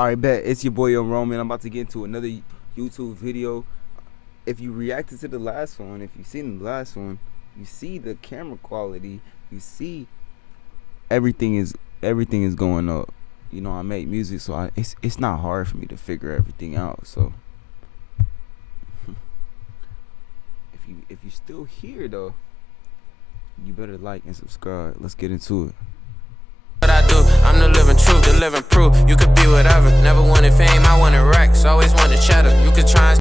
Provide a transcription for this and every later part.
Alright, bet. It's your boy Yo Roman. I'm about to get into another YouTube video. If you reacted to the last one, if you've seen the last one, you see the camera quality. You see everything is going up. You know, I make music, so it's not hard for me to figure everything out. So if you still here though, you better like and subscribe. Let's get into it. What I do, I'm the living truth, the living proof. You could be whatever. Never wanted fame, I wanted racks. Always wanted cheddar. You could try and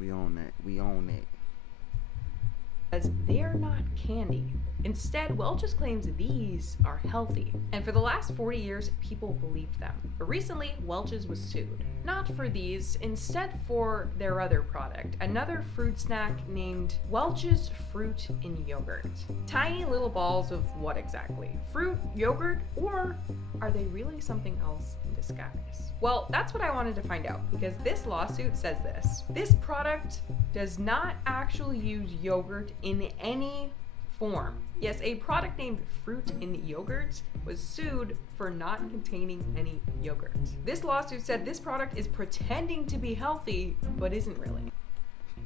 We own that. We own that. As they're not candy. Instead, Welch's claims these are healthy. And for the last 40 years, people believed them. But recently, Welch's was sued. Not for these, instead for their other product, another fruit snack named Welch's Fruit in Yogurt. Tiny little balls of what exactly? Fruit, yogurt, or are they really something else in disguise? Well, that's what I wanted to find out, because this lawsuit says this. This product does not actually use yogurt in any form. Yes, a product named Fruit in Yogurt was sued for not containing any yogurt. This lawsuit said this product is pretending to be healthy, but isn't really.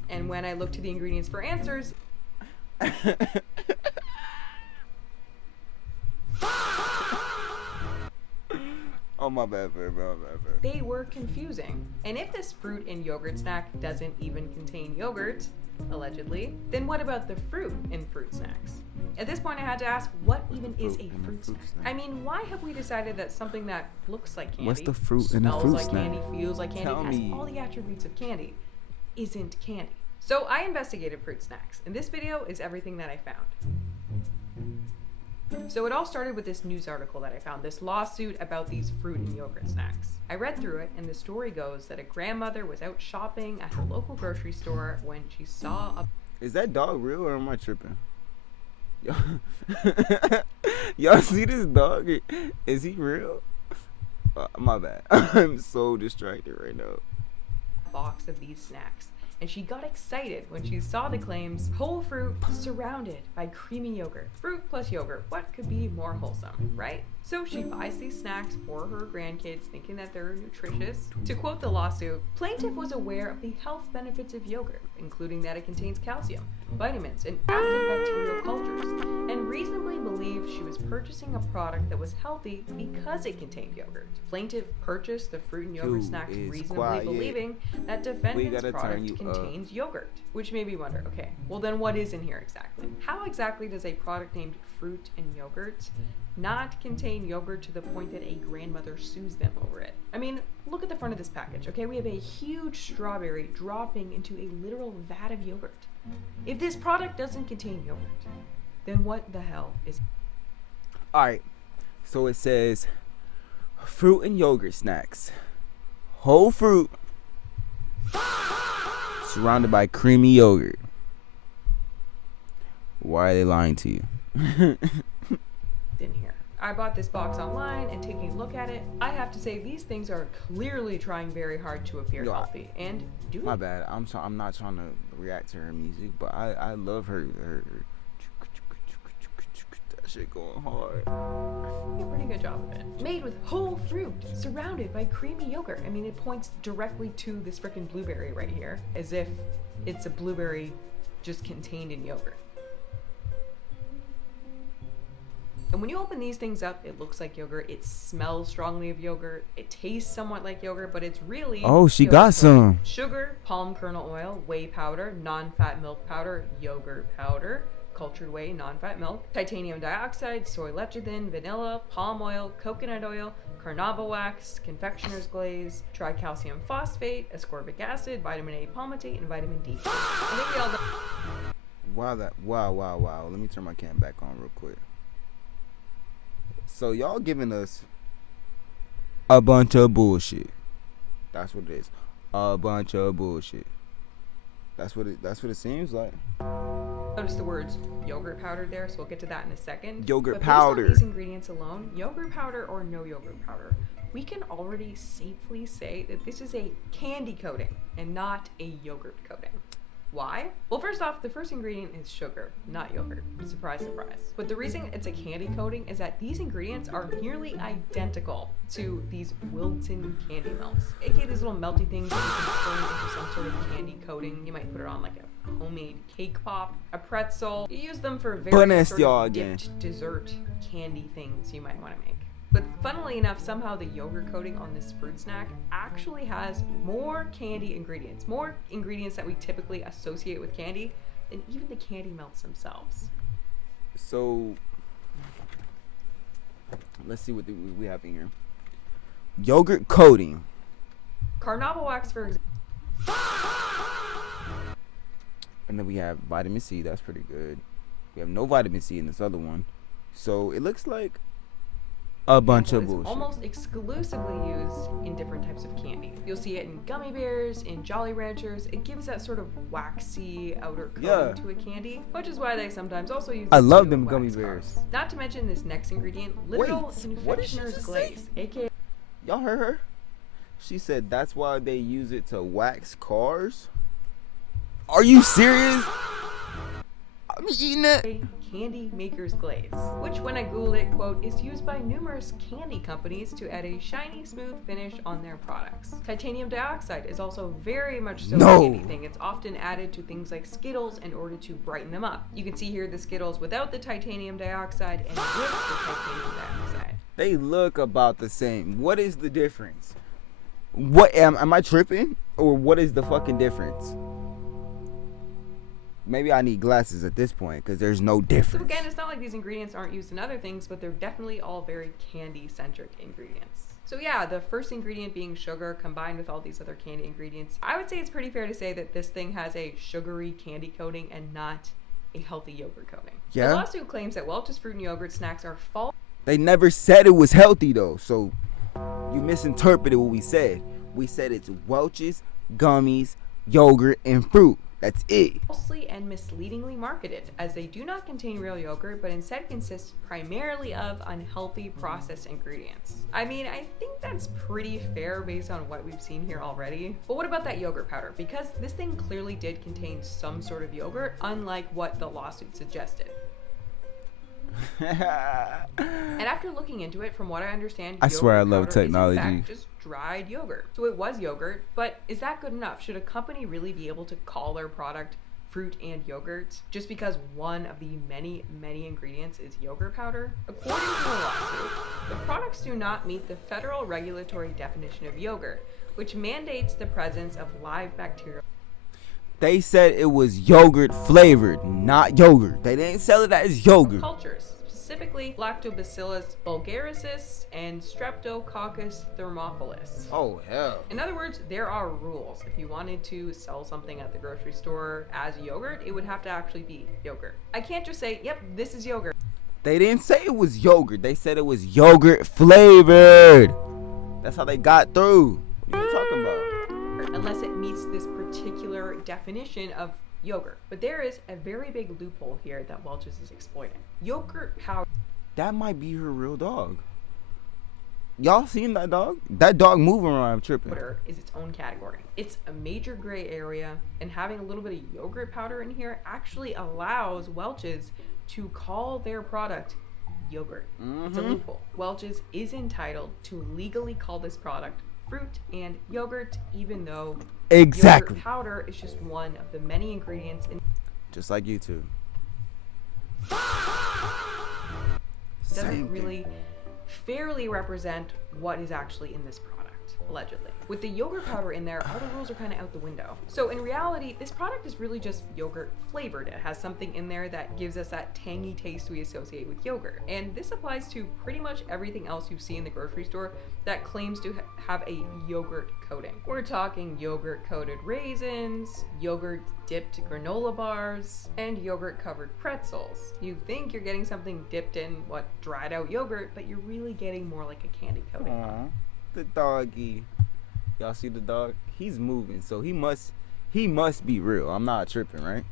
And when I looked to the ingredients for answers, Oh, my bad, bro. they were confusing. And if this fruit in yogurt snack doesn't even contain yogurt, allegedly, then what about the fruit in fruit snacks? At this point I had to ask, what even is a fruit snack? I mean, why have we decided that something that looks like candy, What's the fruit in a fruit smells like snack? candy, feels like candy, Tell has me. all the attributes of candy, isn't candy? So I investigated fruit snacks, and this video is everything that I found. So it all started with this news article that I found, this lawsuit about these fruit and yogurt snacks. I read through it, and the story goes that a grandmother was out shopping at the local grocery store when she saw a... Is that dog real or am I tripping? Y'all see this dog? Is he real? My bad. I'm so distracted right now. box of these snacks. And she got excited when she saw the claims, whole fruit surrounded by creamy yogurt. Fruit plus yogurt, what could be more wholesome, right? So she buys these snacks for her grandkids thinking that they're nutritious. To quote the lawsuit, plaintiff was aware of the health benefits of yogurt, including that it contains calcium, vitamins, and active bacterial cultures, and reasonably believed she was purchasing a product that was healthy because it contained yogurt. Plaintiff purchased the fruit and yogurt snacks reasonably believing that defendant's product contains yogurt, which made me wonder, okay, well then what is in here exactly? How exactly does a product named fruit and yogurt not contain yogurt to the point that a grandmother sues them over it? I mean, look at the front of this package, okay? We have a huge strawberry dropping into a literal vat of yogurt. If this product doesn't contain yogurt, then what the hell is it? Alright, so it says fruit and yogurt snacks. Whole fruit surrounded by creamy yogurt. Why are they lying to you? In here. I bought this box online, and taking a look at it, I have to say these things are clearly trying very hard to appear healthy. And do My bad. I'm not trying to react to her music, but I love her that shit going hard. a pretty good job of it. Made with whole fruit, surrounded by creamy yogurt. I mean, it points directly to this frickin' blueberry right here, as if it's a blueberry just contained in yogurt. And when you open these things up, it looks like yogurt. It smells strongly of yogurt. It tastes somewhat like yogurt, but it's really... Oh, she got some. Sugar, palm kernel oil, whey powder, non-fat milk powder, yogurt powder, cultured whey, non-fat milk, titanium dioxide, soy lecithin, vanilla, palm oil, coconut oil, carnauba wax, confectioner's glaze, tricalcium phosphate, ascorbic acid, vitamin A palmitate, and vitamin D. I think we all know. Wow. Let me turn my cam back on real quick. So y'all giving us a bunch of bullshit. That's what it is. A bunch of bullshit. That's what it seems like. Notice the words yogurt powder there, so we'll get to that in a second. Yogurt but powder. Based on these ingredients alone, yogurt powder or no yogurt powder, we can already safely say that this is a candy coating and not a yogurt coating. Why? Well, first off, the first ingredient is sugar, not yogurt. Surprise, surprise. But the reason it's a candy coating is that these ingredients are nearly identical to these Wilton candy melts, aka these little melty things that you can turn into some sort of candy coating. You might put it on like a homemade cake pop, a pretzel. You use them for various sort of dipped dessert candy things you might want to make. But funnily enough, somehow the yogurt coating on this fruit snack actually has more candy ingredients, more ingredients that we typically associate with candy than even the candy melts themselves. So, let's see what we have in here. Yogurt coating. Carnauba wax, for example. And then we have vitamin C. That's pretty good. We have no vitamin C in this other one. So, it looks like a bunch of bullshit. Almost exclusively used in different types of candy. You'll see it in gummy bears, in Jolly Ranchers. It gives that sort of waxy outer coating to a candy, which is why they sometimes also use it. I love to them wax gummy carbs. bears. Not to mention this next ingredient, literal confectioner's glaze, aka. Y'all heard her? She said that's why they use it to wax cars. Are you serious? I'm eating that. Candy maker's glaze, which when I googled it, quote, is used by numerous candy companies to add a shiny, smooth finish on their products. Titanium dioxide is also very much so a candy thing. It's often added to things like Skittles in order to brighten them up. You can see here the Skittles without the titanium dioxide and with the titanium dioxide. They look about the same. What is the difference? What am I tripping? Or what is the fucking difference? Maybe I need glasses at this point because there's no difference. So again, it's not like these ingredients aren't used in other things, but they're definitely all very candy-centric ingredients. So yeah, the first ingredient being sugar combined with all these other candy ingredients. I would say it's pretty fair to say that this thing has a sugary candy coating and not a healthy yogurt coating. Yeah. The lawsuit claims that Welch's fruit and yogurt snacks are false. They never said it was healthy though, so you misinterpreted what we said. We said it's Welch's, gummies, yogurt, and fruit. That's it. Falsely and misleadingly marketed, as they do not contain real yogurt, but instead consist primarily of unhealthy processed ingredients. I mean, I think that's pretty fair based on what we've seen here already. But what about that yogurt powder? Because this thing clearly did contain some sort of yogurt, unlike what the lawsuit suggested. And after looking into it, from what I understand, I swear I love technology. Is in fact just dried yogurt. So it was yogurt, but is that good enough? Should a company really be able to call their product fruit and yogurt just because one of the many, many ingredients is yogurt powder? According to the lawsuit, the products do not meet the federal regulatory definition of yogurt, which mandates the presence of live bacteria. They said it was yogurt flavored, not yogurt. They didn't sell it as yogurt. Cultures, specifically Lactobacillus bulgarisis and Streptococcus thermophilus. Oh, hell. In other words, there are rules. If you wanted to sell something at the grocery store as yogurt, it would have to actually be yogurt. I can't just say, yep, this is yogurt. They didn't say it was yogurt. They said it was yogurt flavored. That's how they got through. What are you talking about? Unless it meets this particular definition of yogurt. But there is a very big loophole here that Welch's is exploiting. Yogurt powder. That might be her real dog. Y'all seen that dog? That dog moving around, I'm tripping. Is its own category. It's a major gray area, and having a little bit of yogurt powder in here actually allows Welch's to call their product yogurt. It's a loophole. Welch's is entitled to legally call this product fruit and yogurt, even though yogurt powder is just one of the many ingredients in. Just like YouTube. Doesn't really fairly represent what is actually in this product, allegedly. With the yogurt powder in there, all the rules are kind of out the window. So in reality, this product is really just yogurt flavored. It has something in there that gives us that tangy taste we associate with yogurt. And this applies to pretty much everything else you see in the grocery store that claims to have a yogurt coating. We're talking yogurt coated raisins, yogurt dipped granola bars, and yogurt covered pretzels. You think you're getting something dipped in dried out yogurt, but you're really getting more like a candy coating. Aww, the doggy. Y'all see the dog? He's moving, so he must be real. I'm not tripping, right?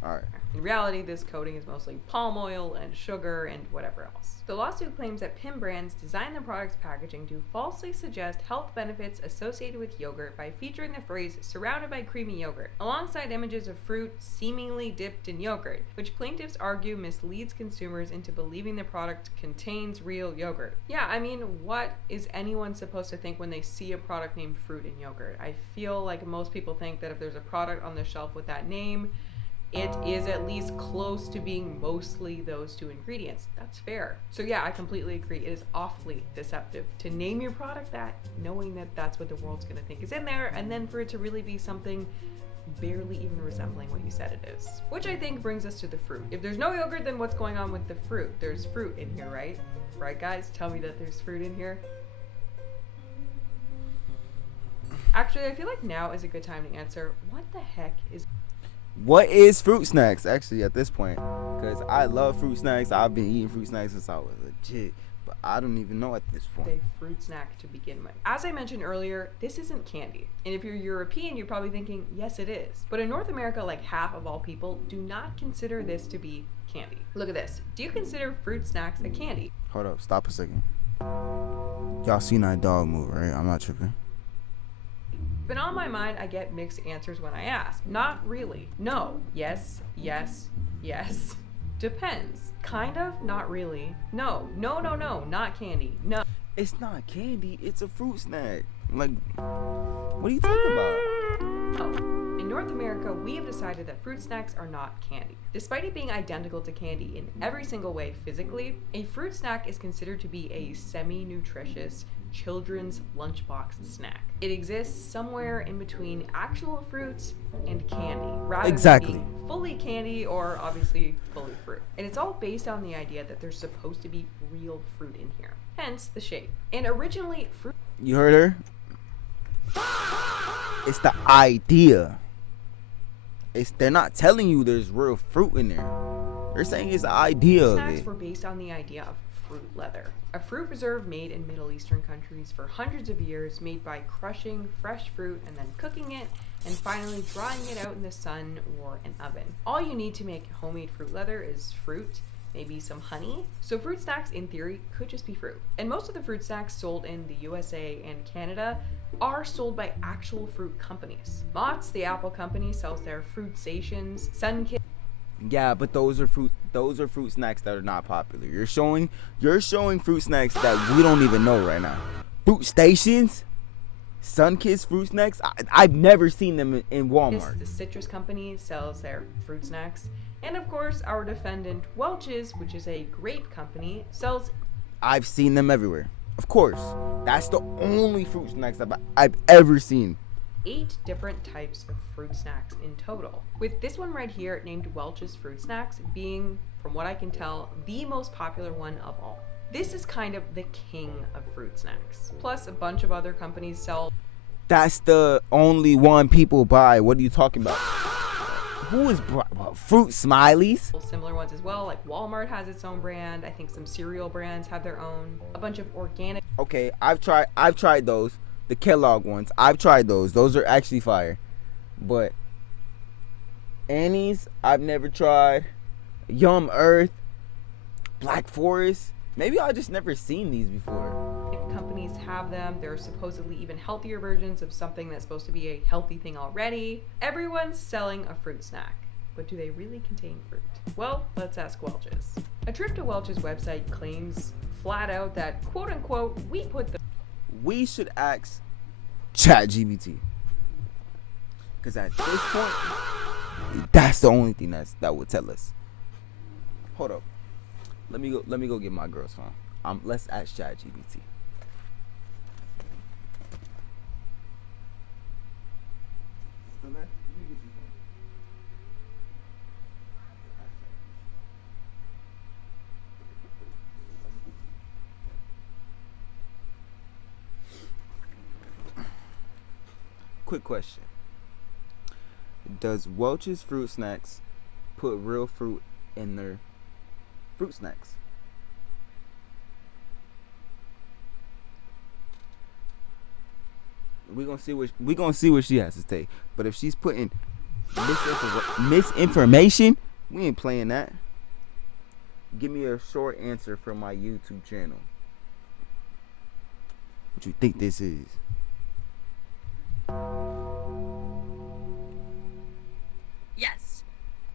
All right. In reality, this coating is mostly palm oil and sugar and whatever else. The lawsuit claims that Pim brands designed the product's packaging to falsely suggest health benefits associated with yogurt by featuring the phrase surrounded by creamy yogurt, alongside images of fruit seemingly dipped in yogurt, which plaintiffs argue misleads consumers into believing the product contains real yogurt. Yeah, I mean, what is anyone supposed to think when they see a product named fruit in yogurt? I feel like most people think that if there's a product on the shelf with that name, it is at least close to being mostly those two ingredients. That's fair. So yeah, I completely agree. It is awfully deceptive to name your product that, knowing that that's what the world's gonna think is in there, and then for it to really be something barely even resembling what you said it is. Which I think brings us to the fruit. If there's no yogurt, then what's going on with the fruit? There's fruit in here, right? Right, guys? Tell me that there's fruit in here. Actually, I feel like now is a good time to answer, what the heck is... What is fruit snacks, actually, at this point? Because I love fruit snacks. I've been eating fruit snacks since I was legit. But I don't even know at this point. A fruit snack to begin with. As I mentioned earlier, this isn't candy. And if you're European, you're probably thinking, yes, it is. But in North America, like half of all people do not consider this to be candy. Look at this. Do you consider fruit snacks a candy? Hold up. Stop a second. Y'all seen that dog move, right? I'm not tripping. But on my mind, I get mixed answers when I ask. Not really. No. Yes. Yes. Yes. Depends. Kind of. Not really. No. No, no, no. Not candy. No. It's not candy. It's a fruit snack. Like, what are you talking about? Oh. In North America, we have decided that fruit snacks are not candy. Despite it being identical to candy in every single way physically, a fruit snack is considered to be a semi-nutritious children's lunchbox snack. It exists somewhere in between actual fruits and candy, rather than being fully candy or obviously fully fruit. And it's all based on the idea that there's supposed to be real fruit in here, hence the shape. And originally, fruit... You heard her? It's the idea. They're not telling you there's real fruit in there. They're saying it's the idea of snacks it. were based on the idea of fruit leather, a fruit preserve made in Middle Eastern countries for hundreds of years, made by crushing fresh fruit and then cooking it, and finally drying it out in the sun or an oven. All you need to make homemade fruit leather is fruit, maybe some honey. So fruit snacks, in theory, could just be fruit. And most of the fruit snacks sold in the USA and Canada are sold by actual fruit companies. Mott's, the Apple company, sells their fruit stations. Sunkist. Yeah, but those are fruit snacks that are not popular. You're showing fruit snacks that we don't even know right now. Fruit stations, Sunkist fruit snacks. I've never seen them in Walmart. The citrus company sells their fruit snacks. And of course, our defendant Welch's, which is a grape company, sells... I've seen them everywhere. Of course. That's the only fruit snacks I've ever seen. 8 different types of fruit snacks in total, with this one right here named Welch's Fruit Snacks being, from what I can tell, the most popular one of all. This is kind of the king of fruit snacks. Plus, a bunch of other companies sell... That's the only one people buy. What are you talking about? Who is fruit smileys? Similar ones as well, like Walmart has its own brand. I think some cereal brands have their own. A bunch of organic... Okay, I've tried those. The Kellogg ones. I've tried those. Those are actually fire. But Annie's, I've never tried. Yum Earth, Black Forest. Maybe I just never seen these before. Companies have them. There are supposedly even healthier versions of something that's supposed to be a healthy thing already. Everyone's selling a fruit snack. But do they really contain fruit? Well, let's ask Welch's. A trip to Welch's website claims flat out that, quote unquote, we should ask ChatGPT, because at this point, that's the only thing that would tell us. Hold up, let me go get my girl's phone. Let's ask ChatGPT. Quick question. Does Welch's Fruit Snacks put real fruit in their fruit snacks? We're gonna see what she has to say. But if she's putting Misinformation? We ain't playing that. Give me a short answer from my YouTube channel. What you think this is? Yes,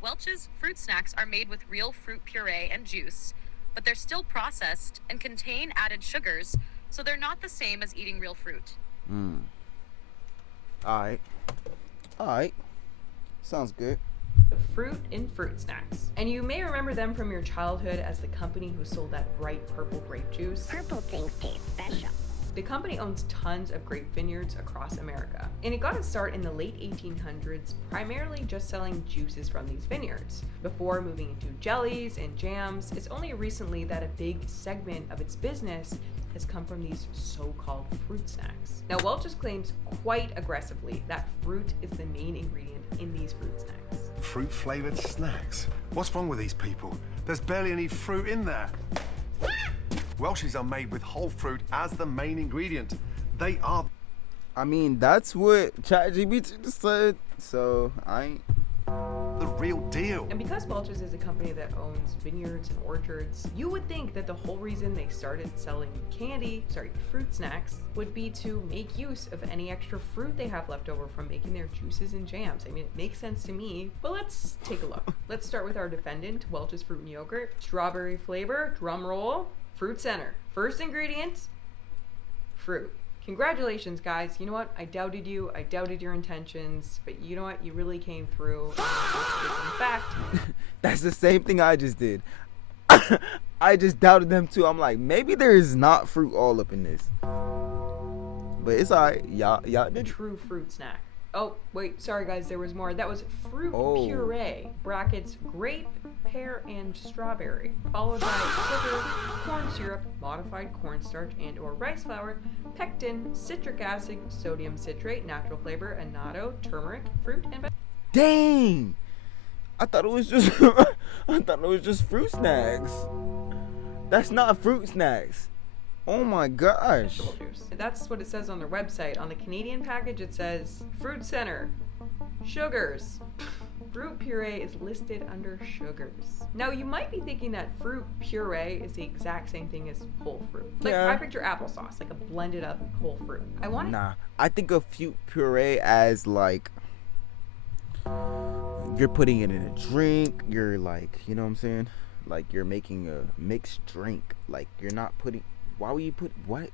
Welch's fruit snacks are made with real fruit puree and juice, but they're still processed and contain added sugars, so they're not the same as eating real fruit. Alright. Sounds good. Fruit in fruit snacks. And you may remember them from your childhood as the company who sold that bright purple grape juice. Purple things taste special. The company owns tons of grape vineyards across America, and it got its start in the late 1800s, primarily just selling juices from these vineyards. Before moving into jellies and jams, it's only recently that a big segment of its business has come from these so-called fruit snacks. Now, Welch's claims quite aggressively that fruit is the main ingredient in these fruit snacks. Fruit-flavored snacks? What's wrong with these people? There's barely any fruit in there. Welch's are made with whole fruit as the main ingredient. They are... I mean, that's what ChatGPT just said, so I ain't... the real deal. And because Welch's is a company that owns vineyards and orchards, you would think that the whole reason they started selling fruit snacks, would be to make use of any extra fruit they have left over from making their juices and jams. I mean, it makes sense to me, but let's take a look. Let's start with our defendant, Welch's Fruit and Yogurt. Strawberry flavor, drum roll, fruit center. First ingredient, fruit. Congratulations, guys. You know what? I doubted you. I doubted your intentions. But you know what? You really came through. In fact, That's the same thing I just did. I just doubted them too. I'm like, maybe there is not fruit all up in this. But it's alright. Y'all the did. true fruit snack. Oh, wait. Sorry, guys. There was more. That was fruit puree. Brackets grape, pear, and strawberry. Followed by sugar, corn syrup, modified cornstarch and or rice flour, pectin, citric acid, sodium citrate, natural flavor, annatto, turmeric, fruit, and Dang! I thought it was just fruit snacks. That's not fruit snacks. Oh my gosh. vegetable juice. That's what it says on their website. On the Canadian package, it says fruit center, sugars. Fruit puree is listed under sugars. Now, you might be thinking that fruit puree is the exact same thing as whole fruit. Like, Yeah. I picture applesauce, like a blended up whole fruit. I want Nah, I think of fruit puree as like you're putting it in a drink. You're like, you know what I'm saying? Like you're making a mixed drink. Like you're not putting. Why would you put what?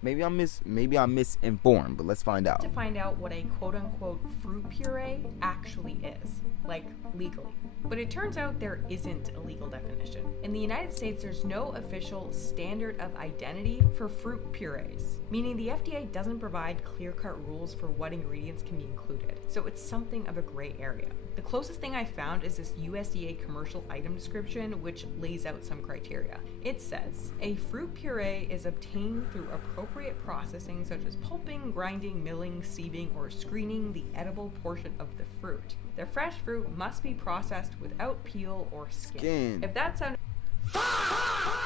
Maybe I'm misinformed, but let's find out. to find out what a quote-unquote fruit puree actually is, like legally. But it turns out there isn't a legal definition. In the United States, there's no official standard of identity for fruit purees, meaning the FDA doesn't provide clear-cut rules for what ingredients can be included, so it's something of a gray area. The closest thing I found is this USDA commercial item description, which lays out some criteria. It says, a fruit puree is obtained through appropriate processing such as pulping, grinding, milling, sieving, or screening the edible portion of the fruit. The fresh fruit must be processed without peel or skin. If that sounded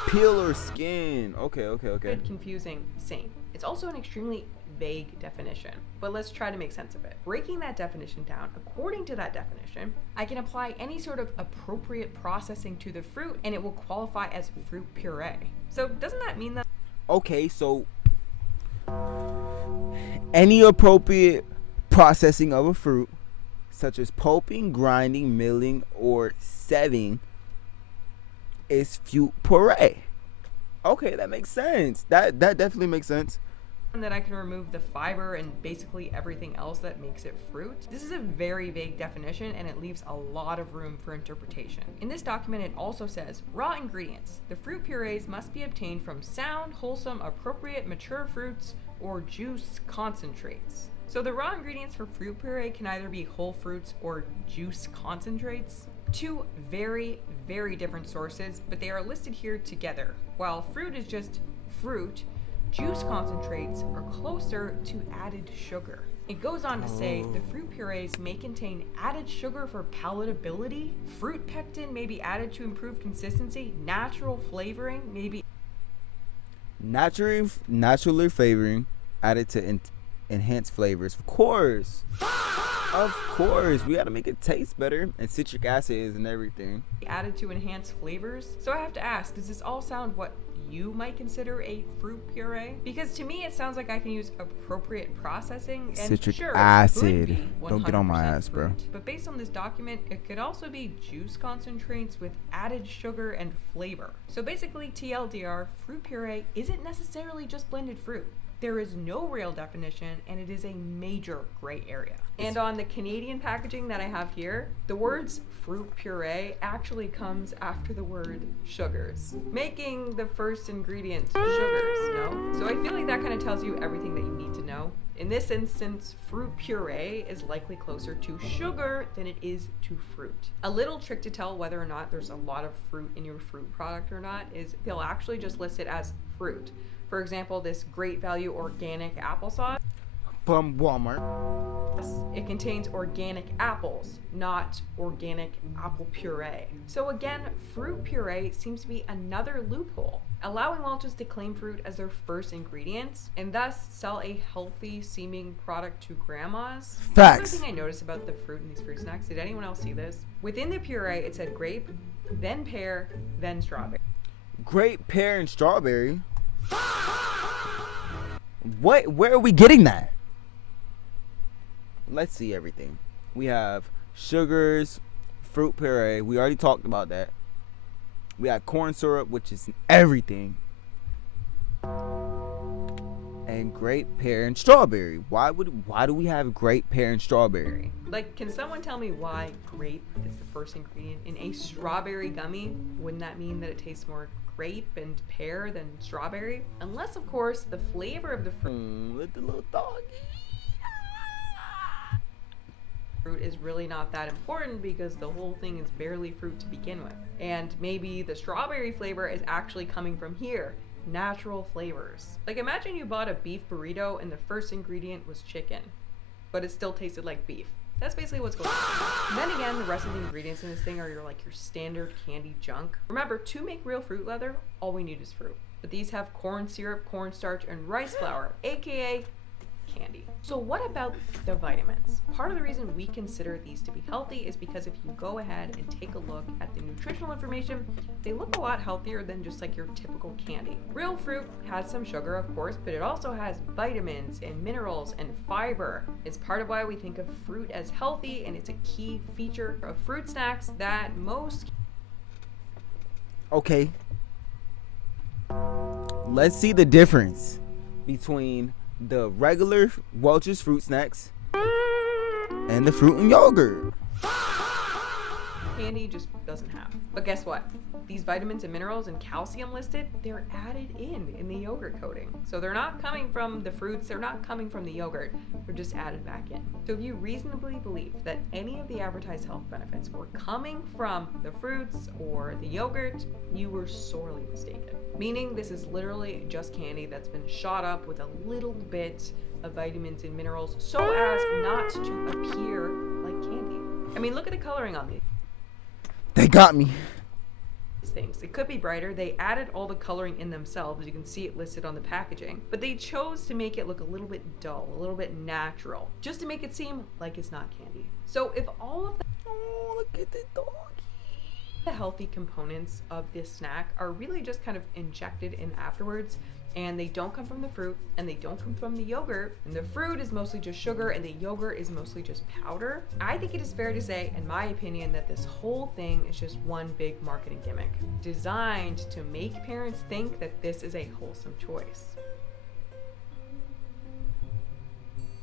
Peel or skin. Okay. confusing, same. It's also an extremely vague definition, but let's try to make sense of it. Breaking that definition down, according to that definition, I can apply any sort of appropriate processing to the fruit and it will qualify as fruit puree. So doesn't that mean that Okay, so any appropriate processing of a fruit, such as pulping, grinding, milling, or sieving, is fruit puree? Okay, that makes sense. That definitely makes sense. I can remove the fiber and basically everything else that makes it fruit? This is a very vague definition and it leaves a lot of room for interpretation. In this document, it also says, raw ingredients. The fruit purees must be obtained from sound, wholesome, appropriate, mature fruits or juice concentrates. So the raw ingredients for fruit puree can either be whole fruits or juice concentrates. Two very, very different sources, but they are listed here together. While fruit is just fruit, juice concentrates are closer to added sugar. It goes on to say the fruit purees may contain added sugar for palatability, fruit pectin may be added to improve consistency, natural flavoring may be Naturally flavoring added to enhance flavors. Of course. Of course, we gotta make it taste better, and citric acid and everything. Added to enhance flavors. So I have to ask, does this all sound what you might consider a fruit puree? Because to me it sounds like I can use appropriate processing and Citric sure, it acid. could be Don't get on my 100% ass, bro. fruit. But based on this document, it could also be juice concentrates with added sugar and flavor. So basically, TLDR, fruit puree isn't necessarily just blended fruit. There is no real definition, and it is a major gray area. And on the Canadian packaging that I have here, the words fruit puree actually comes after the word sugars, making the first ingredient sugars, no? So I feel like that kind of tells you everything that you need to know. In this instance, fruit puree is likely closer to sugar than it is to fruit. A little trick to tell whether or not there's a lot of fruit in your fruit product or not is they'll actually just list it as fruit. For example, this Great Value organic applesauce, From Walmart. it contains organic apples, not organic apple puree. So again, fruit puree seems to be another loophole, allowing Welch's to claim fruit as their first ingredients and thus sell a healthy seeming product to grandmas. Facts. Another thing I noticed about the fruit in these fruit snacks, did anyone else see this? Within the puree, it said grape, then pear, then strawberry. Grape, pear, and strawberry. What? Where are we getting that? Let's see everything. We have sugars, fruit puree. We already talked about that. We have corn syrup, which is everything. And grape, pear, and strawberry. Why do we have grape, pear, and strawberry? Like, can someone tell me why grape is the first ingredient in a strawberry gummy? Wouldn't that mean that it tastes more grape and pear than strawberry? Unless, of course, the flavor of the With the little doggy. fruit is really not that important because the whole thing is barely fruit to begin with. And maybe the strawberry flavor is actually coming from here. Natural flavors. Like, imagine you bought a beef burrito and the first ingredient was chicken, but it still tasted like beef. That's basically what's going on. And then again, the rest of the ingredients in this thing are your standard candy junk. Remember, to make real fruit leather, all we need is fruit. But these have corn syrup, cornstarch, and rice flour, aka candy. So what about the vitamins? Part of the reason we consider these to be healthy is because if you go ahead and take a look at the nutritional information, they look a lot healthier than just like your typical candy. Real fruit has some sugar, of course, but it also has vitamins and minerals and fiber. It's part of why we think of fruit as healthy, and it's a key feature of fruit snacks that most... Okay. Let's see the difference between the regular Welch's fruit snacks and the fruit and yogurt. candy just doesn't have. But guess what? These vitamins and minerals and calcium listed, they're added in the yogurt coating. So they're not coming from the fruits, they're not coming from the yogurt, they're just added back in. So if you reasonably believe that any of the advertised health benefits were coming from the fruits or the yogurt, you were sorely mistaken. Meaning this is literally just candy that's been shot up with a little bit of vitamins and minerals so as not to appear like candy. I mean, look at the coloring on these They got me. things. It could be brighter. They added all the coloring in themselves. You can see it listed on the packaging, but they chose to make it look a little bit dull, a little bit natural, just to make it seem like it's not candy. So if all of Oh, look at the dog. the healthy components of this snack are really just kind of injected in afterwards, and they don't come from the fruit and they don't come from the yogurt, and the fruit is mostly just sugar and the yogurt is mostly just powder, I think it is fair to say, in my opinion, that this whole thing is just one big marketing gimmick designed to make parents think that this is a wholesome choice.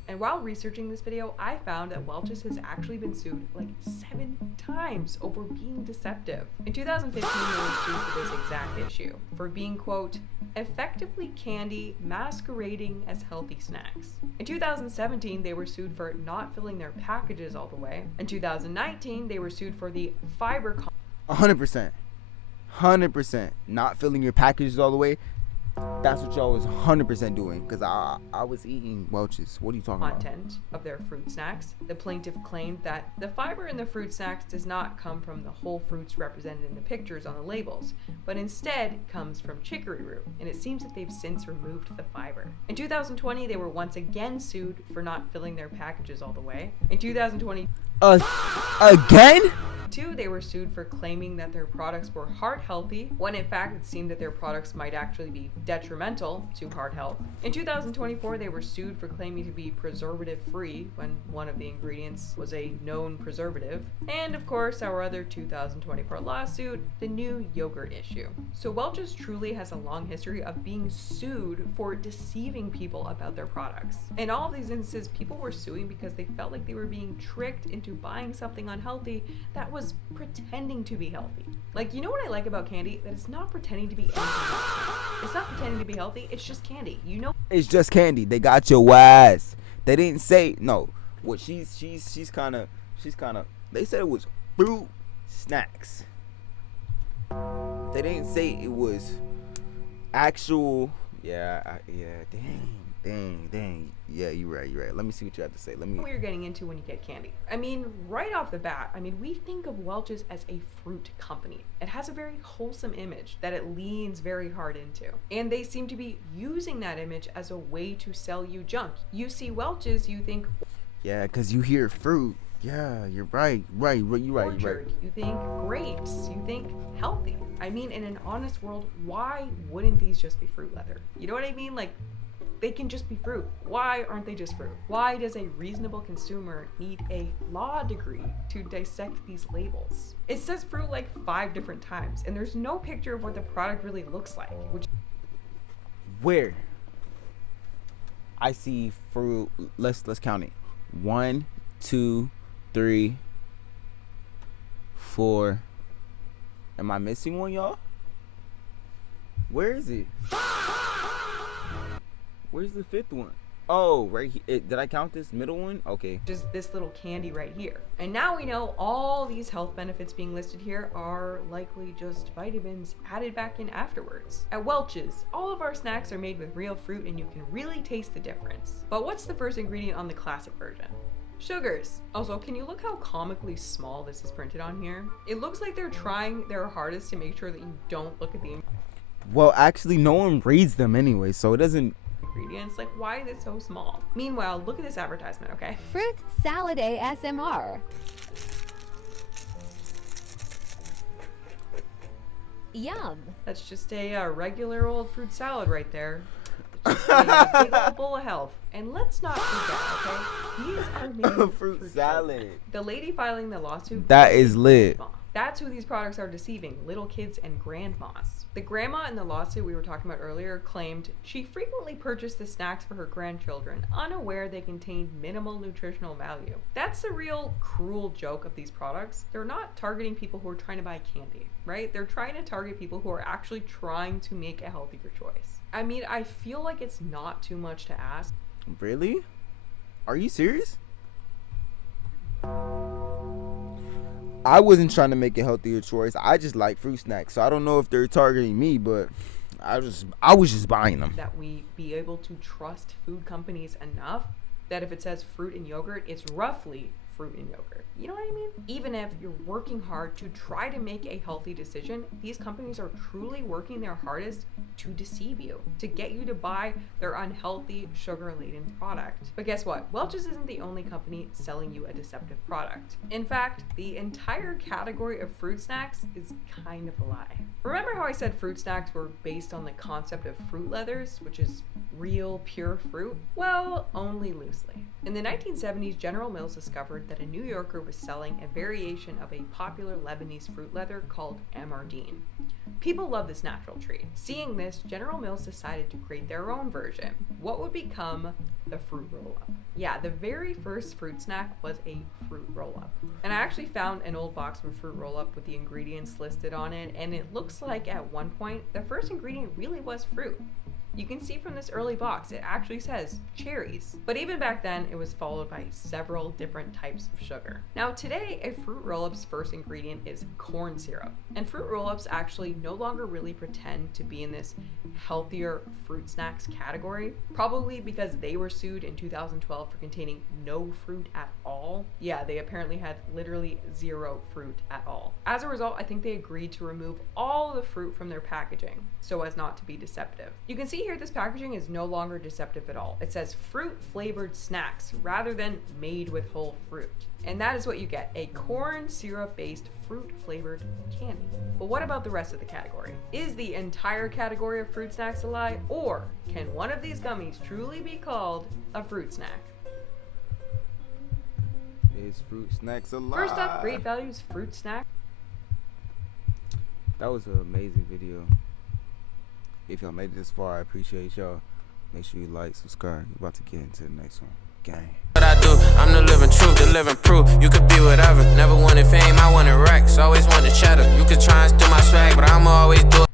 And while researching this video, I found that Welch's has actually been sued like 7 times over being deceptive. In 2015, they were sued for this exact issue, for being, quote, effectively candy masquerading as healthy snacks. In 2017, they were sued for not filling their packages all the way. In 2019, they were sued for the fiber 100%. 100%. Not filling your packages all the way. That's what y'all was 100% doing, because I was eating Welch's. What are you talking about? Content of their fruit snacks. The plaintiff claimed that the fiber in the fruit snacks does not come from the whole fruits represented in the pictures on the labels, but instead comes from chicory root, and it seems that they've since removed the fiber. In 2020, they were once again sued for not filling their packages all the way. In 2020, Again? they were sued for claiming that their products were heart healthy, when in fact it seemed that their products might actually be detrimental to heart health. In 2024, they were sued for claiming to be preservative free when one of the ingredients was a known preservative. And of course, our other 2024 lawsuit, the new yogurt issue. So Welch's truly has a long history of being sued for deceiving people about their products. In all of these instances, people were suing because they felt like they were being tricked into buying something unhealthy that was pretending to be healthy. Like, you know what I like about candy? That it's not pretending to be anything else. It's not pretending to be healthy, it's just candy. You know, It's just candy. They got your ass. They didn't say no. What she's kind of they said it was fruit snacks. They didn't say it was actual. Yeah, dang. Yeah, you're right. Let me see what you have to say. what you're getting into when you get candy. I mean, right off the bat, we think of Welch's as a fruit company. It has a very wholesome image that it leans very hard into. And they seem to be using that image as a way to sell you junk. You see Welch's, you think Yeah, because you hear fruit. Yeah, you're right. You're right. orchard, you think grapes, you think healthy. In an honest world, why wouldn't these just be fruit leather? You know what I mean? Like, they can just be fruit. Why aren't they just fruit? Why does a reasonable consumer need a law degree to dissect these labels? It says fruit like 5 different times, and there's no picture of what the product really looks like, which Where? I see fruit. Let's count it. 1, 2, 3, 4. Am I missing one, y'all? Where is it? Where's the 5th one? Oh, right here. Did I count this middle one? Okay. just this little candy right here. And now we know all these health benefits being listed here are likely just vitamins added back in afterwards. At Welch's, all of our snacks are made with real fruit and you can really taste the difference. But what's the first ingredient on the classic version? Sugars. Also, can you look how comically small this is printed on here? It looks like they're trying their hardest to make sure that you don't look at the Well, actually, no one reads them anyway, so it doesn't. ingredients. Like, why is it so small? Meanwhile, look at this advertisement, okay? Fruit Salad ASMR. Yum. That's just a regular old fruit salad right there. Just a big old bowl of health. And let's not forget, okay? These are made with Fruit sugar. salad. The lady filing the lawsuit. That is lit. That's who these products are deceiving, little kids and grandmas. The grandma in the lawsuit we were talking about earlier claimed she frequently purchased the snacks for her grandchildren, unaware they contained minimal nutritional value. That's the real cruel joke of these products. They're not targeting people who are trying to buy candy, right? They're trying to target people who are actually trying to make a healthier choice. I feel like it's not too much to ask. Really? Are you serious? I wasn't trying to make a healthier choice. I just like fruit snacks. So I don't know if they're targeting me, but I was just buying them. That we be able to trust food companies enough that if it says fruit and yogurt, it's roughly fruit and yogurt. You know what I mean? Even if you're working hard to try to make a healthy decision, these companies are truly working their hardest to deceive you, to get you to buy their unhealthy, sugar-laden product. But guess what? Welch's isn't the only company selling you a deceptive product. In fact, the entire category of fruit snacks is kind of a lie. Remember how I said fruit snacks were based on the concept of fruit leathers, which is real, pure fruit? Well, only loosely. In the 1970s, General Mills discovered that a New Yorker was selling a variation of a popular Lebanese fruit leather called Amardine. People love this natural treat. Seeing this, General Mills decided to create their own version, what would become the fruit roll-up. Yeah, the very first fruit snack was a fruit roll-up. And I actually found an old box of a fruit roll-up with the ingredients listed on it, and it looks like at one point, the first ingredient really was fruit. You can see from this early box, it actually says cherries. But even back then, it was followed by several different types of sugar. Now today, a fruit roll-up's first ingredient is corn syrup. And fruit roll-ups actually no longer really pretend to be in this healthier fruit snacks category, probably because they were sued in 2012 for containing no fruit at all. Yeah, they apparently had literally zero fruit at all. As a result, I think they agreed to remove all the fruit from their packaging so as not to be deceptive. You can see here this packaging is no longer deceptive at all. It says fruit flavored snacks rather than made with whole fruit. And that is what you get, a corn syrup based fruit flavored candy. But what about the rest of the category? Is the entire category of fruit snacks a lie, or can one of these gummies truly be called a fruit snack? Is fruit snacks alive? First up, Great Value's fruit snack. That was an amazing video. If y'all made it this far, I appreciate y'all. Make sure you like, subscribe. We're about to get into the next one. Gang. What I do, I'm the living truth, the living proof. You could be whatever. Never wanted fame, I wanted racks. Always wanted cheddar. You could try and steal my swag,